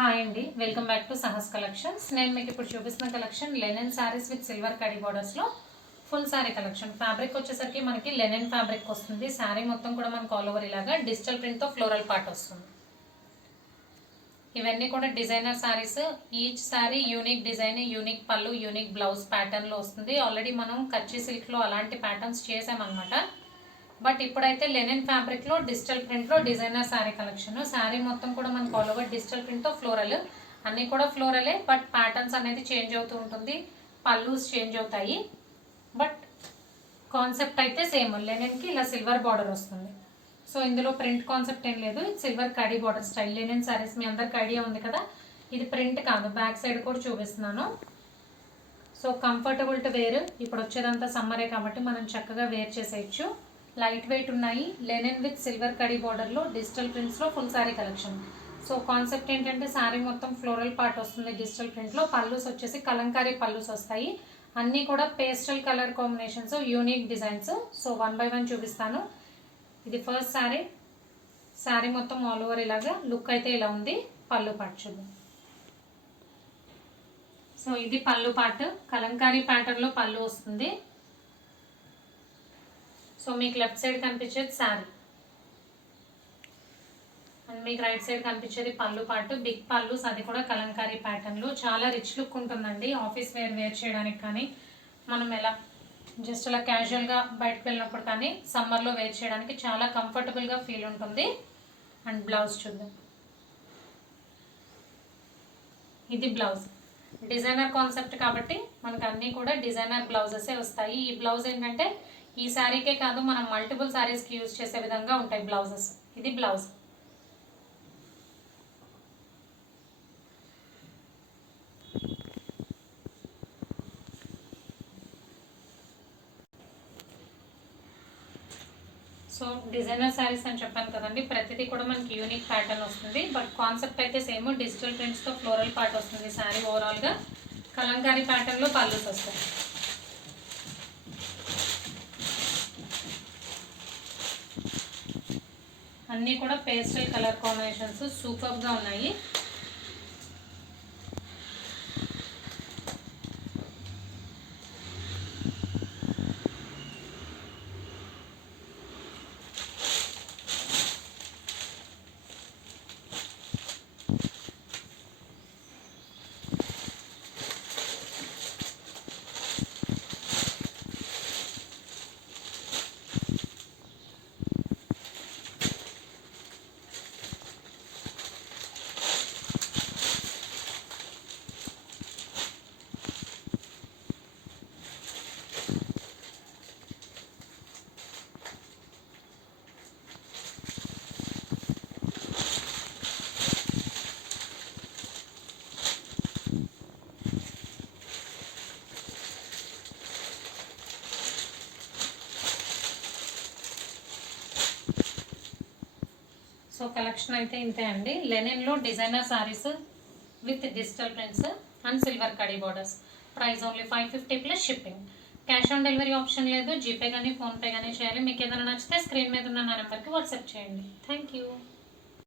Hi అండి, welcome back to Sahas collections. నేను మీకు ఇప్పుడు చూపిస్తున్న collection linen saris with silver కడీ బోర్డర్స్లో ఫుల్ శారీ కలెక్షన్. ఫ్యాబ్రిక్ వచ్చేసరికి మనకి లెనిన్ ఫ్యాబ్రిక్ వస్తుంది. శారీ మొత్తం కూడా మనకు ఆల్ ఓవర్ ఇలాగా డిజిటల్ ప్రింట్తో ఫ్లోరల్ పార్ట్ వస్తుంది. ఇవన్నీ కూడా designer saris. Each sari unique design, unique పళ్ళు, యూనిక్ బ్లౌజ్ ప్యాటర్న్లో వస్తుంది. ఆల్రెడీ మనం కచ్చి సిల్క్లో అలాంటి ప్యాటర్న్స్ చేసామన్నమాట. బట్ ఇప్పుడైతే లెనిన్ ఫ్యాబ్రిక్లో డిజిటల్ ప్రింట్లో డిజైనర్ శారీ కలెక్షన్. శారీ మొత్తం కూడా మనకు ఆల్ ఓవర్ డిజిటల్ ప్రింట్తో ఫ్లోరల్, అన్నీ కూడా ఫ్లోరలే, బట్ ప్యాటర్న్స్ అనేది చేంజ్ అవుతూ ఉంటుంది, పళ్ళూస్ చేంజ్ అవుతాయి. బట్ కాన్సెప్ట్ అయితే సేమ్. లెనిన్కి ఇలా సిల్వర్ బార్డర్ వస్తుంది. సో ఇందులో ప్రింట్ కాన్సెప్ట్ ఏం లేదు, సిల్వర్ కడీ బార్డర్ స్టైల్ లెనిన్ శారీస్ మీ అందరికి ఐడియా ఉంది కదా. ఇది ప్రింట్ కాదు, బ్యాక్ సైడ్ కూడా చూపిస్తున్నాను. So comfortable to wear. ఇప్పుడు వచ్చేదంతా సమ్మరే కాబట్టి మనం చక్కగా వేర్ చేసేయచ్చు. లైట్ వెయిట్ ఉన్నాయి. లెనిన్ విత్ సిల్వర్ కడీ బార్డర్లో డిజిటల్ ప్రింట్స్లో full sari collection. So concept ఏంటంటే శారీ మొత్తం ఫ్లోరల్ పార్ట్ వస్తుంది డిజిటల్ ప్రింట్లో. పల్లూస్ వచ్చేసి కలంకారీ పల్లూస్ వస్తాయి. అన్నీ కూడా pastel colour combinations, unique designs. So one by one చూపిస్తాను. ఇది ఫస్ట్ శారీ. శారీ మొత్తం ఆల్ ఓవర్ ఇలాగా లుక్ అయితే ఇలా ఉంది. పళ్ళు పార్ట్ చూద్దాం. సో ఇది పళ్ళు పార్ట్, కలంకారీ ప్యాటర్న్లో పళ్ళు వస్తుంది. సో మీకు లెఫ్ట్ సైడ్ కనిపించేది శారీ అండ్ మీకు రైట్ సైడ్ కనిపించేది పళ్ళు పార్ట్. బిగ్ పళ్ళుస్, అది కూడా కలంకారీ ప్యాటర్న్లో. చాలా రిచ్ లుక్ ఉంటుందండి. ఆఫీస్ వేర్ చేయడానికి కానీ, మనం ఎలా జస్ట్ అలా క్యాజువల్గా బయటకు వెళ్ళినప్పుడు కానీ సమ్మర్లో వేర్ చేయడానికి చాలా కంఫర్టబుల్గా ఫీల్ ఉంటుంది. అండ్ బ్లౌజ్ చూద్దాం. ఇది బ్లౌజ్. డిజైనర్ కాన్సెప్ట్ కాబట్టి మనకు అన్నీ కూడా డిజైనర్ బ్లౌజెసే వస్తాయి. ఈ బ్లౌజ్ ఏంటంటే ఈ శారీకే కాదు, మనం మల్టిపుల్ శారీస్కి యూజ్ చేసే విధంగా ఉంటాయి బ్లౌజెస్. ఇది బ్లౌజ్. సో డిజైనర్ శారీస్ అని చెప్పాను కదండి, ప్రతిదీ కూడా మనకి యూనిక్ ప్యాటర్న్ వస్తుంది. బట్ కాన్సెప్ట్ అయితే సేమ్, డిజిటల్ ప్రింట్స్తో ఫ్లోరల్ పార్ట్ వస్తుంది. శారీ ఓవరాల్గా కలంకారీ ప్యాటర్న్లో పళ్ళుస్ వస్తాయి. అన్నీ కూడా పేస్టల్ కలర్ కాంబినేషన్స్ సూపర్గా ఉన్నాయి. సో కలెక్షన్ అయితే ఇంతే అండి. లెనిన్లో designer saris with digital prints and silver కడీ borders. Price only 550 plus shipping. Cash on delivery option లేదు. జీపే కానీ ఫోన్పే కానీ చేయాలి. మీకు ఏదైనా నచ్చితే స్క్రీన్ మీద ఉన్న నా నెంబర్కి వాట్సాప్ చేయండి. Thank you.